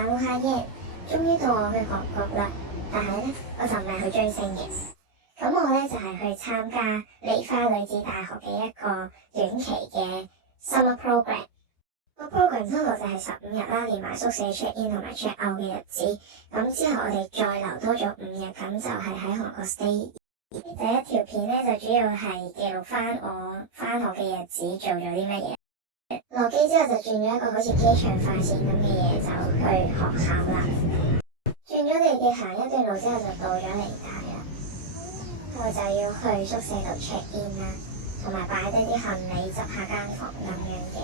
阿魯哈耶，終於到我去韓國啦。但係咧，我就唔係去追星嘅。咁我咧就係去參加梨花女子大學嘅一個短期嘅 summer program。個 program total 就係15日啦，連埋宿舍 check in 同埋 check out 嘅日子。咁之後我哋再留多咗5日，咁就係喺韓國 stay。第一條片咧就主要係記錄翻我翻學嘅日子做咗啲乜嘢。落機之後就轉咗一個好似機場快線咁嘅嘢，就去學校啦。轉咗地鐵行一段路之後就到咗梨大啦。我就要去宿舍度 check in 啦，同埋擺低啲行李，執下間房咁樣嘅。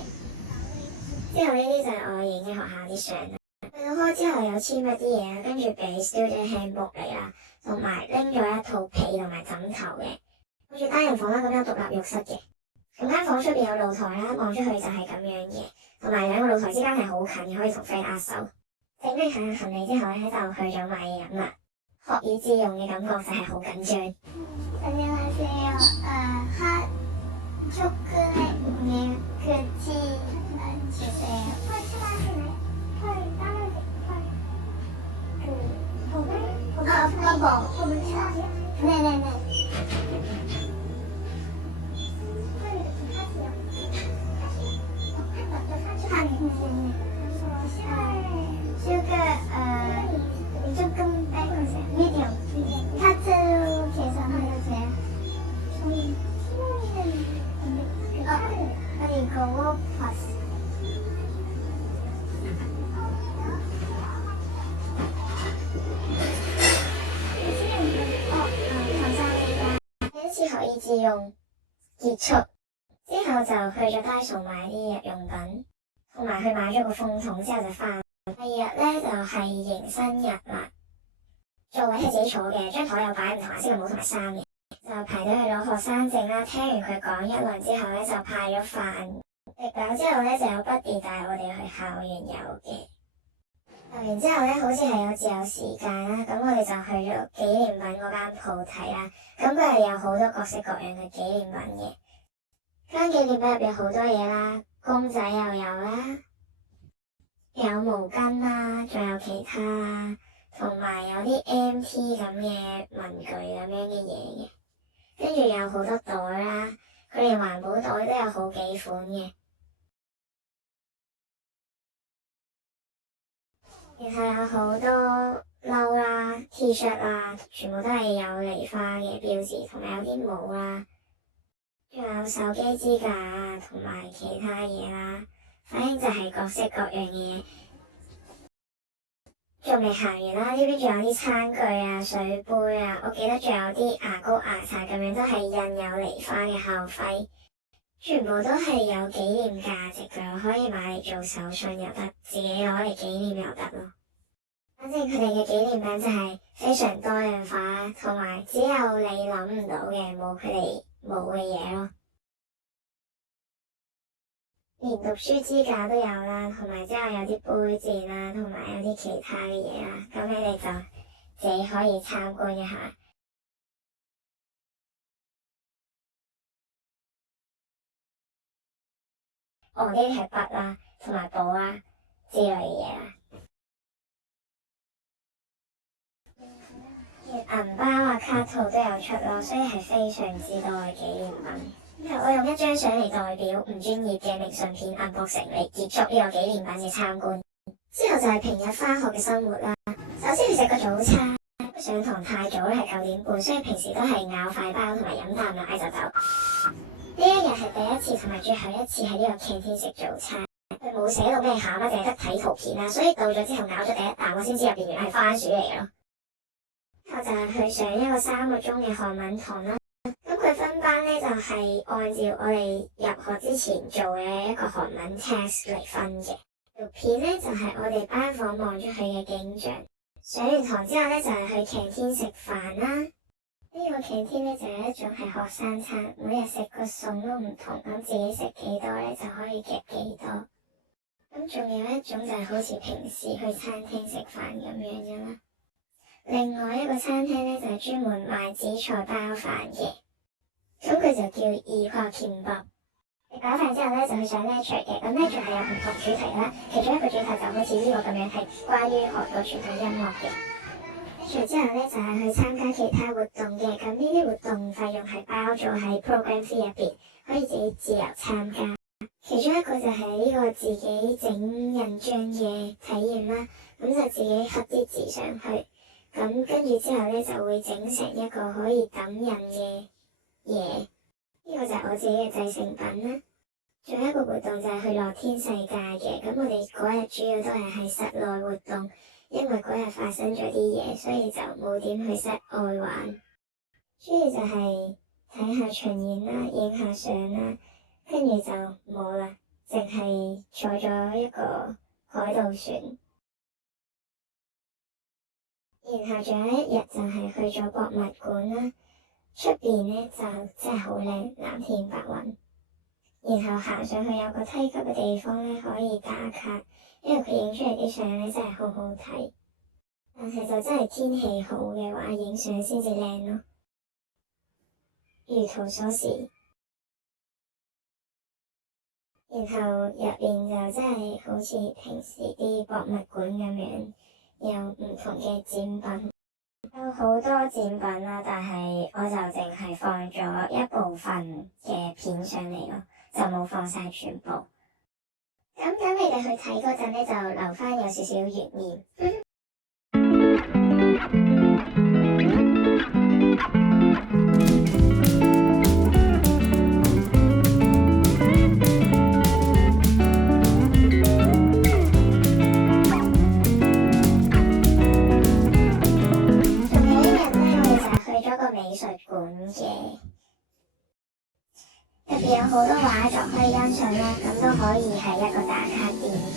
之後呢啲就係我影嘅學校啲相啦。去到開之後有簽一啲嘢，跟住俾 student handbook 嚟啦，同埋拎咗一套被同埋枕頭嘅。好似單人房啦，咁有獨立浴室嘅。咁間房出邊有露台啦，望出去就係咁樣嘅，同埋兩個露台之間係好近嘅，可以同 friend 握手。整理下行李之後咧，就去咗買嘢飲啦。學以致用嘅感覺就係好緊張。안녕하세요. 핫 초콜릿 밀크티 주세요. 펄 싫어하시나요? 펄 까만색 펄. 버블? 버블 싫어하세요? 네네네. 펄 이렇게 핫이요. 핫. 슈가 조금 빼주세요. 미디엄. 하트로 계산해주세요. 저희 팀원이는 아니 이거 워파스. 감사합니다. 第一次學以致用結束之後就去咗Daiso買啲日用品，同埋去買咗個風筒之後就翻。第二日咧就係迎新日啦。座位係自己坐嘅，張台有擺唔同顏色嘅帽同埋衫嘅，就排隊去攞學生證啦。聽完佢講一輪之後咧，就派咗飯。食飽之後咧，就有 buddy 帶我哋去校園遊嘅。遊完之後咧，好似係有自由時間啦，咁我哋就去咗紀念品嗰間鋪睇啦。咁佢係有好多各式各樣嘅紀念品嘅。間紀念品入邊好多嘢啦，公仔又有啦，有毛巾啦，仲有其他啦。同埋有啲 MT 咁嘅文具咁樣嘅嘢嘅，跟住有好多袋啦，佢哋環保袋都有好幾款嘅，然後有好多褸啦、T 恤啦，全部都係有梨花嘅標誌，同埋有啲帽啦，仲有手機支架啊，同埋其他嘢啦，反正就係各式各樣嘅嘢。仲未行完啦，呢邊仲有啲餐具啊、水杯啊，我記得仲有啲牙膏、牙刷咁樣，都係印有梨花嘅校徽，全部都係有紀念價值㗎，可以買嚟做手信又得，自己攞嚟紀念又得咯。反正佢哋嘅紀念品就係非常多樣化，同埋只有你諗唔到嘅，冇佢哋冇嘅嘢咯。連讀書支架都有啦，同埋之後有啲杯墊啦，同埋有啲其他嘅嘢啦，咁你哋就自己可以參觀一下。呢啲係筆啦，同埋簿啦之類嘅嘢啦。銀包啊、卡套都有出咯，所以係非常之多嘅紀念品。我用一張相嚟代表唔專業嘅明信片 unboxing 嚟結束呢個紀念品嘅參觀。之後就係平日返學嘅生活啦。首先去食個早餐，上堂太早咧係9點半，所以平時都係咬塊包同埋飲啖奶就走。呢一日係第一次同埋最後一次喺呢個 canteen 食早餐。佢冇寫到咩餡啦，淨係得睇圖片啦，所以到咗之後咬咗第一啖，我先知入邊原來係番薯嚟嘅咯。我就係去上一個3個鐘嘅韓文堂啦。咁佢分班咧就係按照我哋入學之前做嘅一個韓文 test 嚟分嘅。條片咧就係我哋班房望出去嘅景象。上完堂之後咧就係去 canteen 食飯啦。呢個 canteen 咧就係一種係學生餐，每日食個餸都唔同，咁自己食幾多咧就可以夾幾多。咁仲有一種就係好似平時去餐廳食飯咁樣嘅啦。另外一個餐廳咧就係專門賣紫菜包飯嘅，咁佢就叫2塊김밥。 食飽飯之後咧，就去上 lecture 嘅。咁 lecture 係有唔同主題啦，其中一個主題就好似呢個咁樣，係關於韓國傳統音樂嘅。lecture 之後咧，就係去參加其他活動嘅。咁呢啲活動費用係包咗喺 program fee 入邊，可以自己自由參加。其中一個就係呢個自己整印章嘅體驗啦。咁就自己刻啲字上去，咁跟住之後咧就會整成一個可以揼印嘅嘢。呢個就係我自己嘅製成品啦。仲有一個活動就係去樂天世界嘅，咁我哋嗰日主要都係喺室內活動，因為嗰日發生咗啲嘢，所以就冇點去室外玩。主要就係睇下巡演啦，影下相啦，跟住就冇啦，淨係坐咗一個海盜船。然後仲有一日就係去咗博物館啦，出邊咧就真係好靚，藍天白雲。然後行上去有個梯級嘅地方咧，可以打卡，因為佢影出嚟啲相咧真係好好睇。但係就真係天氣好嘅話，影相先至靚咯。如圖所示。然後入邊就真係好似平時啲博物館咁樣，有唔同嘅展品。有好多展品啦，但係我就淨係放咗一部分嘅片上嚟咯，就冇放晒全部。咁你哋去睇嗰陣咧，就留翻有少少懸念。美術館嘅，入邊有好多畫作可以欣賞啦，咁都可以係一個打卡點嘅。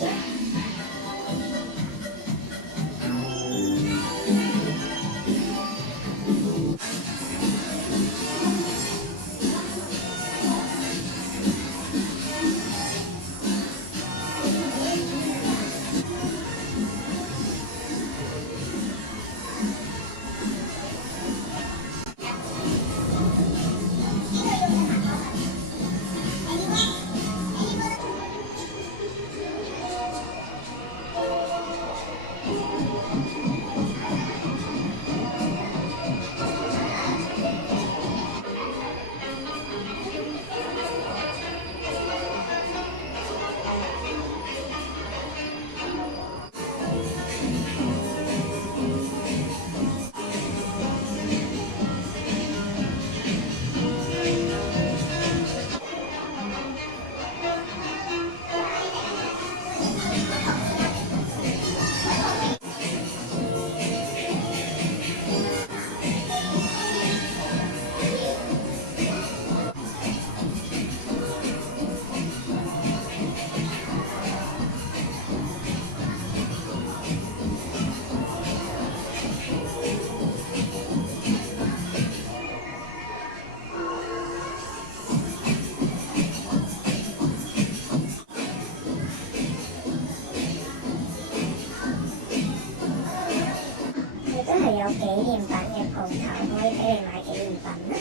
有紀念品嘅鋪頭可以俾你買紀念品啦。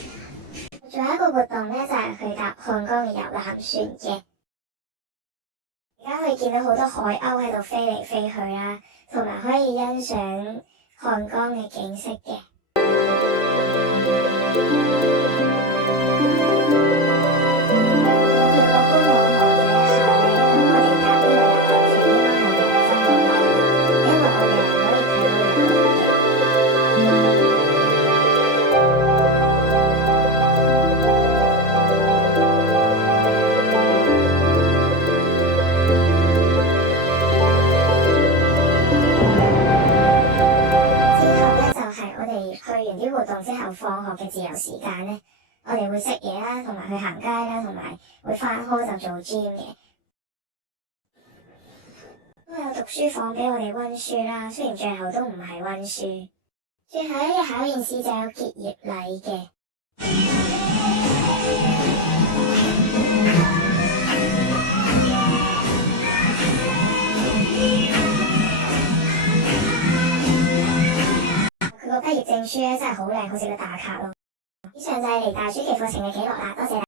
仲有一個活動咧，就係去搭漢江嘅遊覽船嘅。而家可以見到好多海鷗喺度飛嚟飛去啦，同埋可以欣賞漢江嘅景色嘅。活動之後放學嘅自由時間咧，我哋會食嘢啦，同埋去行街啦，同埋會返學就做 gym 嘅。都有讀書房俾我哋溫書啦，雖然最後都唔係溫書。最後一日考完試就有結業禮嘅。畢業證書咧真係好靚，好值得打卡咯。以上就係嚟大暑期課程嘅記錄啦，多謝大家。